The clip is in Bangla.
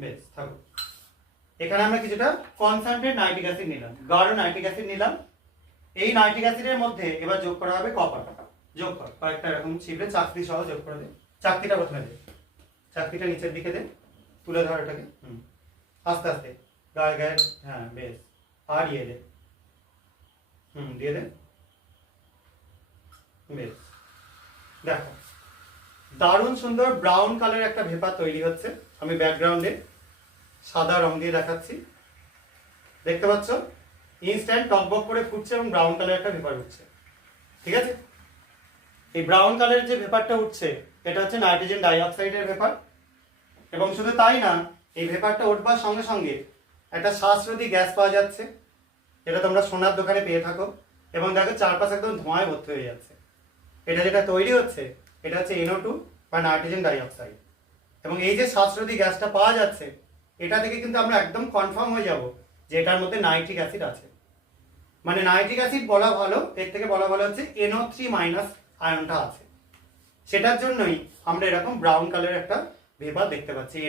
বেশ থাকো। এখানে আমরা কিছুটা কনসেন্ট্রেট নাইট্রিক অ্যাসিড নিলাম, গাঢ় নাইট্রিক অ্যাসিড নিলাম। এই নাইট্রিক অ্যাসিডের মধ্যে এবার যোগ করা হবে কপার। যোগ কর, কয়েকটা এরকম ছিপে চাকতি সহ যোগ করে দে। চাকতিটা প্রথমে দে, চাকতিটা নিচের দিকে দে, তুলে ধর এটাকে। আস্তে আস্তে গায়ে গায়ে, হ্যাঁ বেশ। আর ইয়ে দে, দিয়ে দে। বেশ, দেখো দারুণ সুন্দর ব্রাউন কালারের একটা ভেপার তৈরি হচ্ছে। আমি ব্যাকগ্রাউন্ডে সাদা রং দিয়ে দেখাচ্ছি, দেখতে পাচ্ছ? ইনস্ট্যান্ট টকবক করে ফুটছে এবং ব্রাউন কালারের একটা ভেপার উঠছে। ঠিক আছে, এই ব্রাউন কালারের যে ভেপারটা উঠছে এটা হচ্ছে নাইট্রোজেন ডাইঅক্সাইডের ভেপার। এবং শুধু তাই না, এই ভেপারটা উঠবার সঙ্গে সঙ্গে একটা শ্বাসরোধী গ্যাস পাওয়া যাচ্ছে, যেটা তোমরা সোনার দোকানে পেয়ে থাকো। এবং দেখো চারপাশে একদম ধোঁয়ায় ভর্তি হয়ে যাচ্ছে। এটা যেটা তৈরি হচ্ছে এটা হচ্ছে NO2 বা নাইট্রোজেন ডাইঅক্সাইড। এবং এই যে শ্বাসরোধী গ্যাসটা পাওয়া যাচ্ছে, এটা থেকে কিন্তু আমরা একদম কনফার্ম হয়ে যাব যে এটার মধ্যে নাইট্রিক অ্যাসিড আছে। মানে নাইট্রিক অ্যাসিড বলা ভালো, এর থেকে বলা ভালো হচ্ছে NO3- আয়নটা আছে। সেটার জন্যই আমরা এরকম ব্রাউন কালারের একটা ভেপার দেখতে পাচ্ছি।